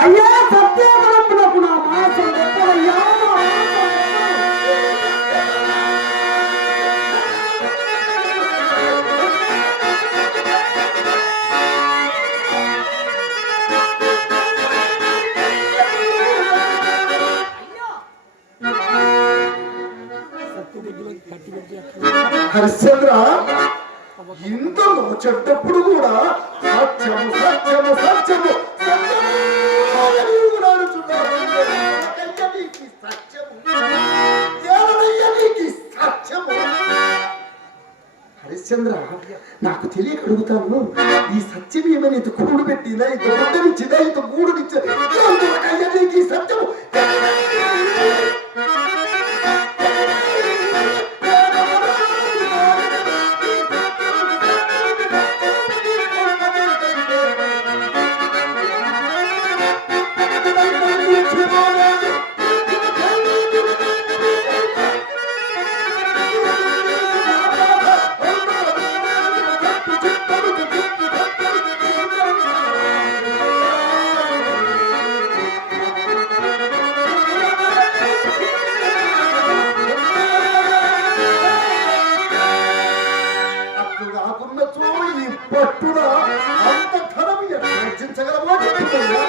అయ్యా సత్యాగ్రహమునకు నా మాసం గొప్పదయ్యా హరిశ్చంద్ర ఇంత చెట్టప్పుడు కూడా సత్యము సత్యము సత్యము సత్యము. హరిశ్చంద్ర నాకు తెలియక అడుగుతాను. ఈ సత్యం ఏమైనా ఇంత కూడు పెట్టిందా ఇంత గుడ్డనిచ్చిందా ఇంత గూడునిచ్చిందా అట్లు రాకున్నచో ఈ పట్టున అంత ధనం ఎట్లా రచించగలమో చెప్పుకోయ్యా.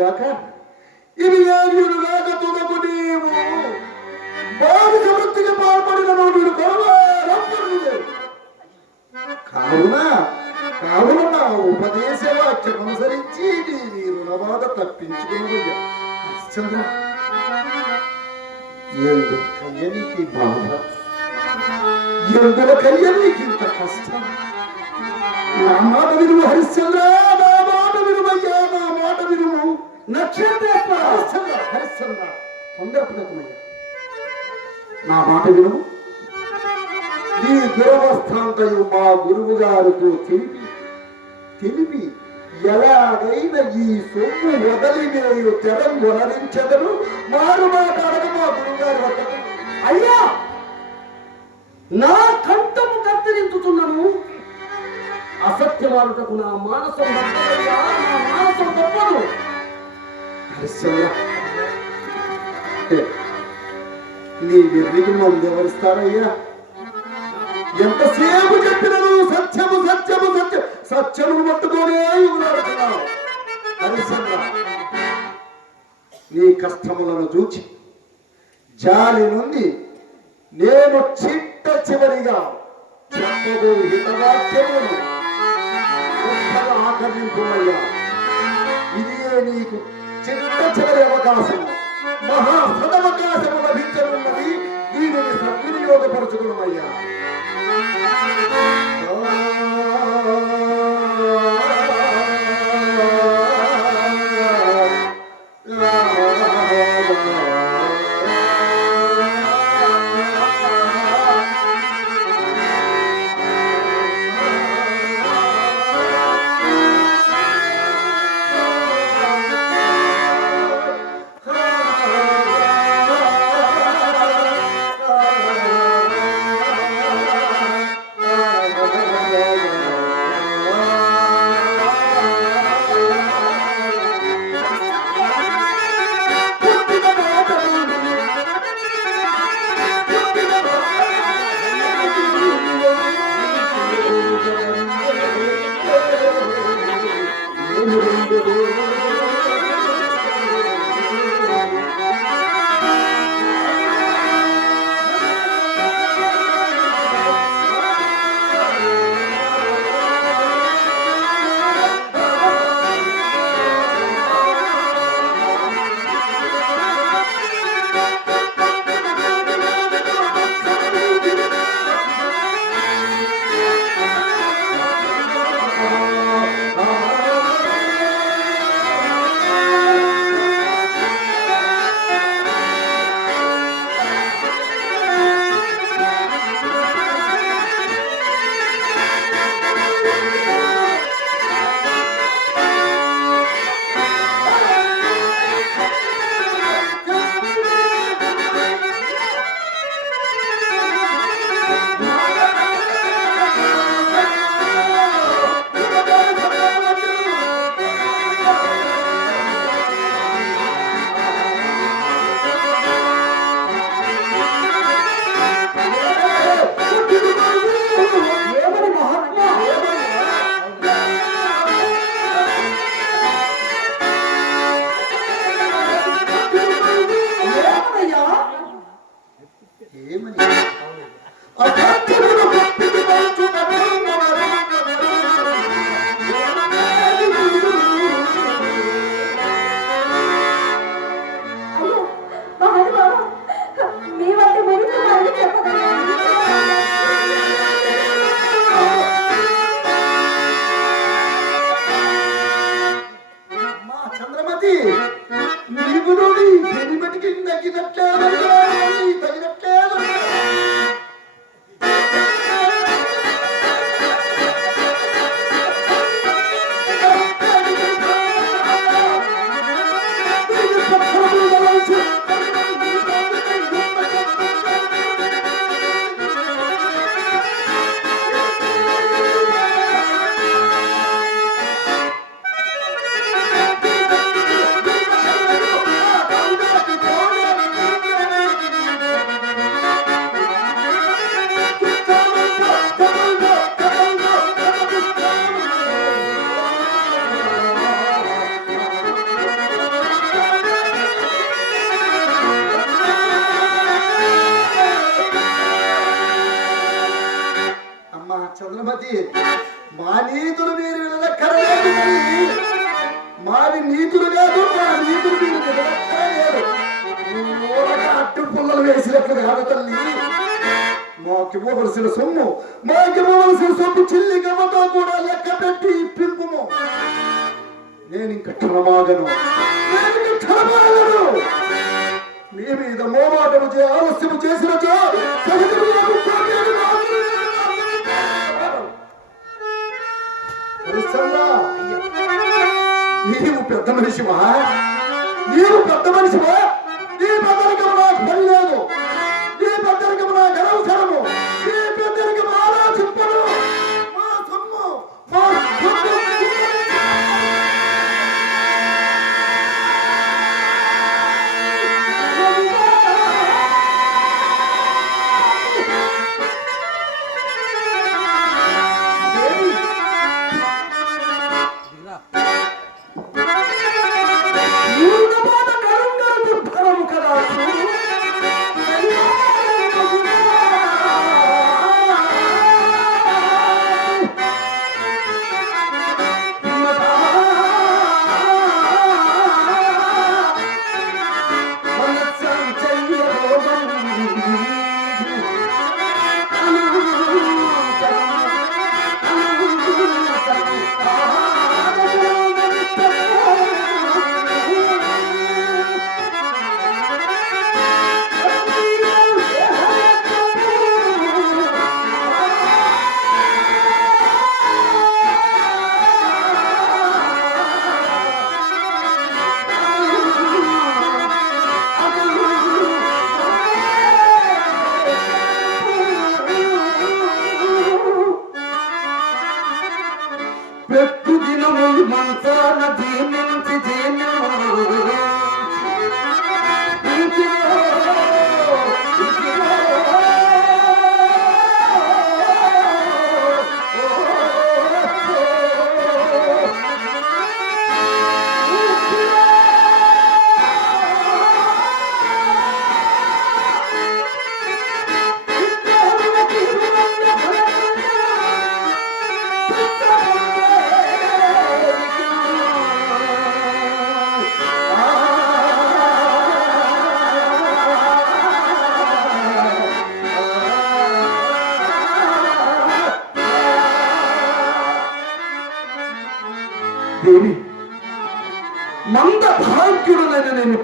ఏరియనుగాక ఇవి ఏరియనుగాక తుదకు నీవు బాధిక వృత్తికి పాల్పడిన నువ్వు కావున కావున నా ఉపదేశ వాక్యం అనుసరించి నీ నీ రుణబాధ తప్పించుకుని హరిశ్చంద్ర ఎందుకయ్య నీకు ఈ బాధ? ఎందుకయ్య నీకు ఇంత కష్టం? నా మాట విలువ హరిశ్చంద్ర నా మాట వినుమయ్యా నా మాట వినుము తొందరపడకమయ్యా నా మాట విను. నీ దురవస్థాంతయు మా గురువు గారితో తెలిపి తెలిపి ఎలాగైనా ఈ సొమ్ము వదలి మీరు తెరం వలరించదను. మారు మాట అడగ మా గురువు గారి వద్దకు. అయ్యా! నా కంఠము కత్తిరించుతున్నాను అసత్యవాడుటకు నా మానసం నా మానసం తప్పదు. నీ వెర్రికి మంది ఎవరిస్తారయ్యా ఎంతసేపు చెప్పినను సత్యము సత్యము సత్యం సత్యము పట్టుకోనే ఉన్నాడుతున్నావు హరిశ్చంద్ర నీ కష్టములను చూచి జాలి నుండి నేను చిట్ట చివరిగా చెప్పబో హితవాక్యములను ఇదే నీకు చిన్న చివరి అవకాశం. మహా సదవకాశము లభించనున్నది. దీనిని సద్వినియోగపరచుకున్నమయ్యా. 爷们你？是哪啊 మీరు? వినక్కరలేదు తల్లి. నీతులు లేదు మా నీతులు మీరు వినక్కరలేదు అట్టు పుల్లలు వేసినట్లు కాదు తల్లి. మాకు ఇవ్వవలసిన సొమ్ము మాకు ఇవ్వవలసిన సొమ్ము చిల్లి గమ్మతో కూడా లెక్క పెట్టి ఇప్పింపుము. నేను ఇంక క్షణమాగను. నేను ఇంక క్షణమాగను. మీ మీద మోమాటము చే ఆలస్యము చేసినచో సహితములకు పెద్ద మనిషివా నీవు పెద్ద మనిషివా నీ పెద్దరికము నాకు పని లేదు 아,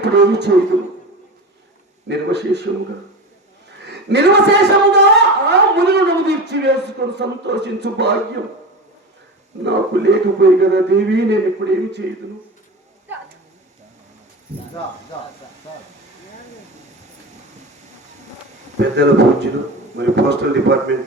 భాగ్యుడనైన ఏమి చేయదు. నిర్వశేషముగా. నిర్వశేషముగా ఆ మునులను తీర్చి వేసుకొని సంతోషించు భాగ్యం. నాకు లేకపోయి కదా దేవి నేను ఇప్పుడు ఏమి చేయదును. పెద్దల పూజలు మరి పోస్టల్ డిపార్ట్మెంట్.